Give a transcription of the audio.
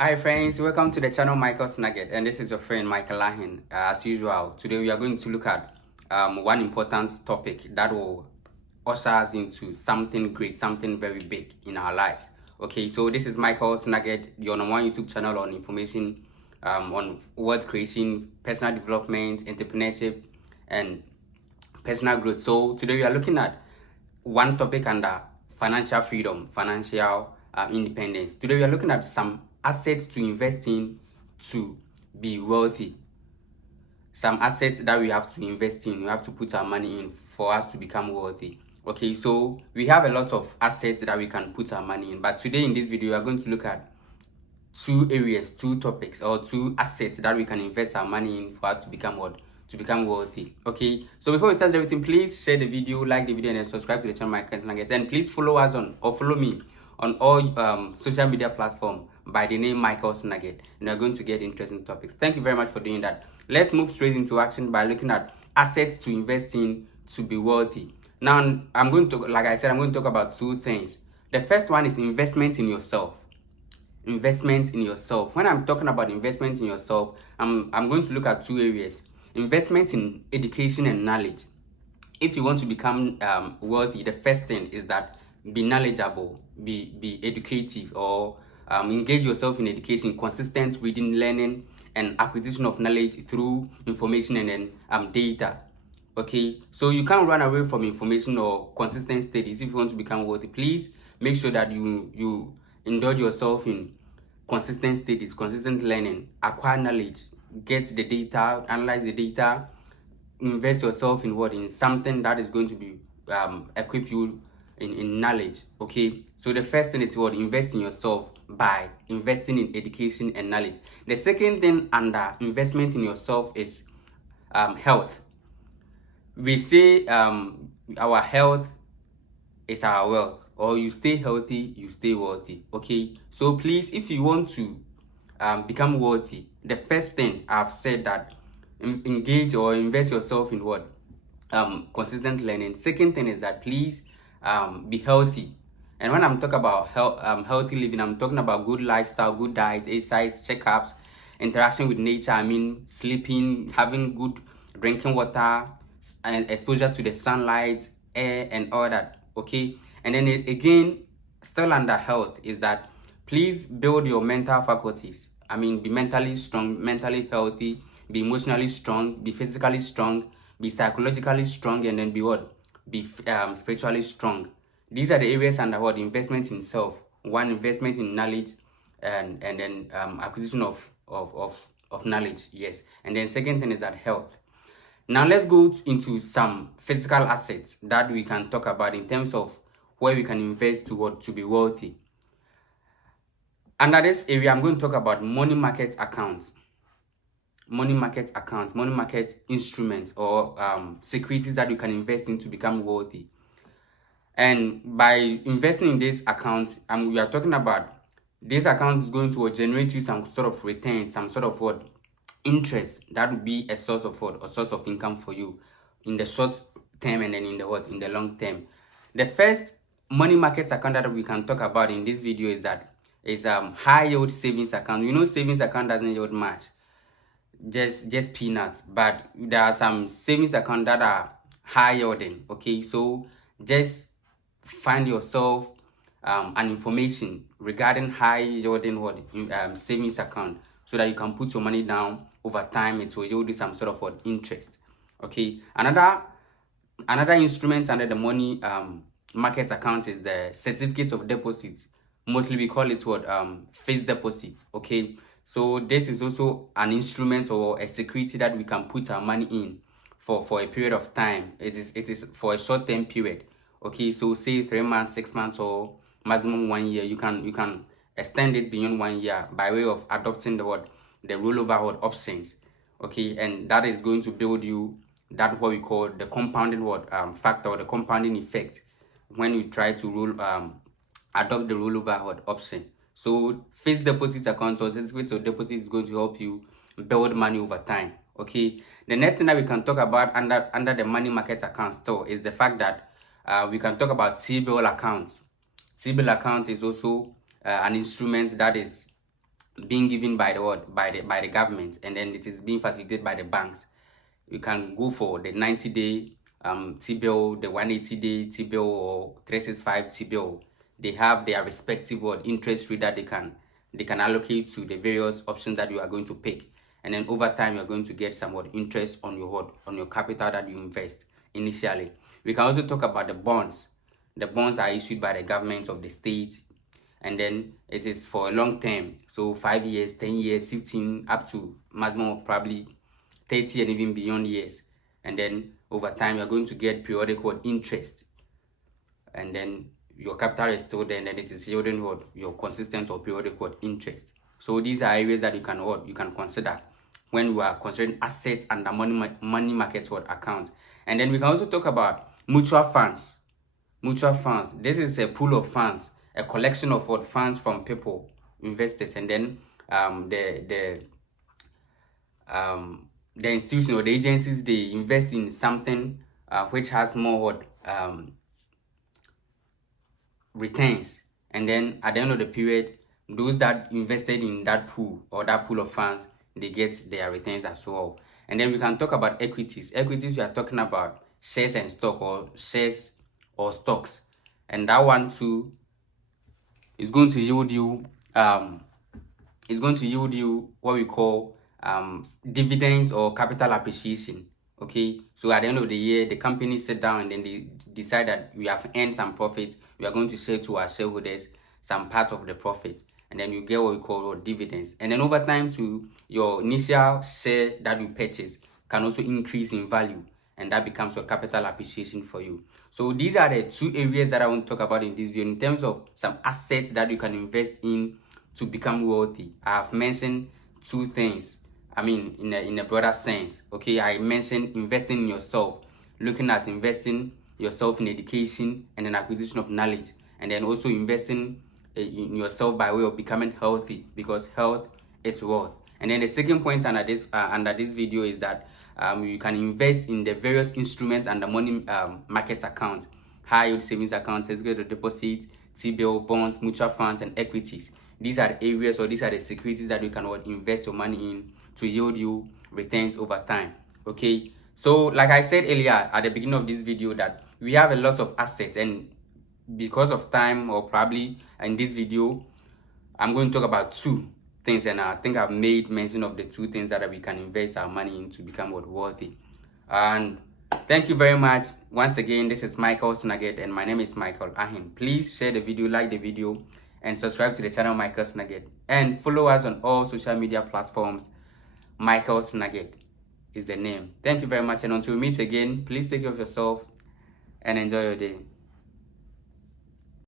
Hi friends, welcome to the channel Michael's Nugget, and this is your friend Michael Lahin. As usual, today we are going to look at one important topic that will usher us into something great, something very big in our lives. Okay, so this is Michael's Nugget, your number one YouTube channel on information, on wealth creation, personal development, entrepreneurship, and personal growth. So today we are looking at one topic under financial freedom, financial independence. Today we are looking at some assets to invest in to be wealthy. Some assets that we have to invest in, we have to put our money in for us to become wealthy. Okay, so we have a lot of assets that we can put our money in, but today in this video we are going to look at two areas, two topics, or two assets that we can invest our money in for us to become what? To become wealthy. Okay, so before we start everything, please share the video, like the video, and then subscribe to the channel Michael's Nugget. And please follow us on, or follow me on all social media platforms by the name Michael's Nugget, and we're going to get interesting topics. Thank you very much for doing that. Let's move straight into action by looking at assets to invest in to be wealthy. Now, I'm going to, like I said, I'm going to talk about two things. The first one is investment in yourself. Investment in yourself. When I'm talking about investment in yourself, I'm going to look at two areas: investment in education and knowledge. If you want to become wealthy, the first thing is that be knowledgeable, be educative, or engage yourself in education, consistent reading, learning, and acquisition of knowledge through information and then data. Okay, so you can't run away from information or consistent studies if you want to become wealthy. Please make sure that you indulge yourself in consistent studies, consistent learning, acquire knowledge, get the data, analyze the data, invest yourself in what? In something that is going to be equip you in knowledge. Okay, so the first thing is what? Invest in yourself by investing in education and knowledge. The second thing under investment in yourself is health. We say our health is our wealth, or you stay healthy, you stay wealthy. Okay, so please, if you want to become wealthy, the first thing I've said that engage or invest yourself in what? Consistent learning. Second thing is that please be healthy. And when I'm talking about healthy living, I'm talking about good lifestyle, good diet, exercise, checkups, interaction with nature. I mean, sleeping, having good drinking water, and exposure to the sunlight, air, and all that. Okay, and then again, still under health, is that please build your mental faculties. I mean, be mentally strong, mentally healthy, be emotionally strong, be physically strong, be psychologically strong, and then be what? Be spiritually strong. These are the areas under what? Investment in self. One, investment in knowledge, and then acquisition of knowledge. Yes, and then second thing is that health. Now let's go into some physical assets that we can talk about in terms of where we can invest to be wealthy. Under this area, I'm going to talk about money market accounts. Money market accounts, money market instruments, or securities that you can invest in to become wealthy. And by investing in these accounts, we are talking about this account is going to generate you some sort of return, some sort of what? Interest. That would be a source of what? A source of income for you in the short term, and then in the what? In the long term. The first money market account that we can talk about in this video is that is high yield savings account. You know, savings account doesn't yield much, just peanuts, but there are some savings account that are high yielding. Okay, so just find yourself an information regarding high yielding what savings account, so that you can put your money down over time. It will yield you some sort of what? Interest. Okay, another instrument under the money market account is the certificate of deposit. Mostly we call it what? Fixed deposit. Okay, so this is also an instrument or a security that we can put our money in for a period of time. It is for a short term period. Okay, so say 3 months, 6 months, or maximum 1 year. You can extend it beyond 1 year by way of adopting the rollover options. Okay, and that is going to build you that what we call the compounding factor, or the compounding effect, when you try to adopt the rollover option. So fixed deposit account or certificate of deposit is going to help you build money over time. Okay, the next thing that we can talk about under the money market account still is the fact that we can talk about T-bill accounts. T-bill account is also an instrument that is being given by the what by the government, and then it is being facilitated by the banks. You can go for the 90-day T-bill, the 180-day T-bill, or 365 T-bill. They have their respective what interest rate that they can allocate to the various options that you are going to pick, and then over time you're going to get somewhat interest on your capital that you invest initially. We can also talk about the bonds. The bonds are issued by the government of the state, and then it is for a long term, so 5 years, 10 years, 15, up to maximum of probably 30 and even beyond years. And then over time you're going to get periodic interest, and then your capital is still there, and then it is yielding your consistent or periodic interest. So these are areas that you can consider when you are considering assets under money market account. And then we can also talk about mutual funds. Mutual funds, this is a pool of funds, a collection of funds from people, investors, and then the institution or the agencies, they invest in something which has more returns, and then at the end of the period, those that invested in that pool or that pool of funds, they get their returns as well. And then we can talk about equities. Equities, we are talking about shares and stock, or shares or stocks, and that one too is going to yield you what we call dividends or capital appreciation. Okay, so at the end of the year, the company sit down and then they decide that we have earned some profit. We are going to share to our shareholders some part of the profit, and then you get what we call dividends. And then over time, to your initial share that you purchase can also increase in value, and that becomes your capital appreciation for you. So these are the two areas that I want to talk about in this video in terms of some assets that you can invest in to become wealthy. I have mentioned two things, I mean, in a broader sense. Okay, I mentioned investing in yourself, looking at investing yourself in education and an acquisition of knowledge, and then also investing in yourself by way of becoming healthy, because health is wealth. And then the second point under this video is that you can invest in the various instruments and the money market account, high yield savings accounts, segregated deposit, T-bill, bonds, mutual funds, and equities. These are the areas, or these are the securities that you can invest your money in to yield you returns over time. Okay, so like I said earlier at the beginning of this video, that we have a lot of assets, and because of time, or probably in this video, I'm going to talk about two things, and I think I've made mention of the two things that we can invest our money in to become wealthy. And thank you very much. Once again, this is Michael's Nugget, and my name is Michael Ahin. Please share the video, like the video, and subscribe to the channel Michael's Nugget, and follow us on all social media platforms. Michael's Nugget is the name. Thank you very much, and until we meet again, please take care of yourself and enjoy your day.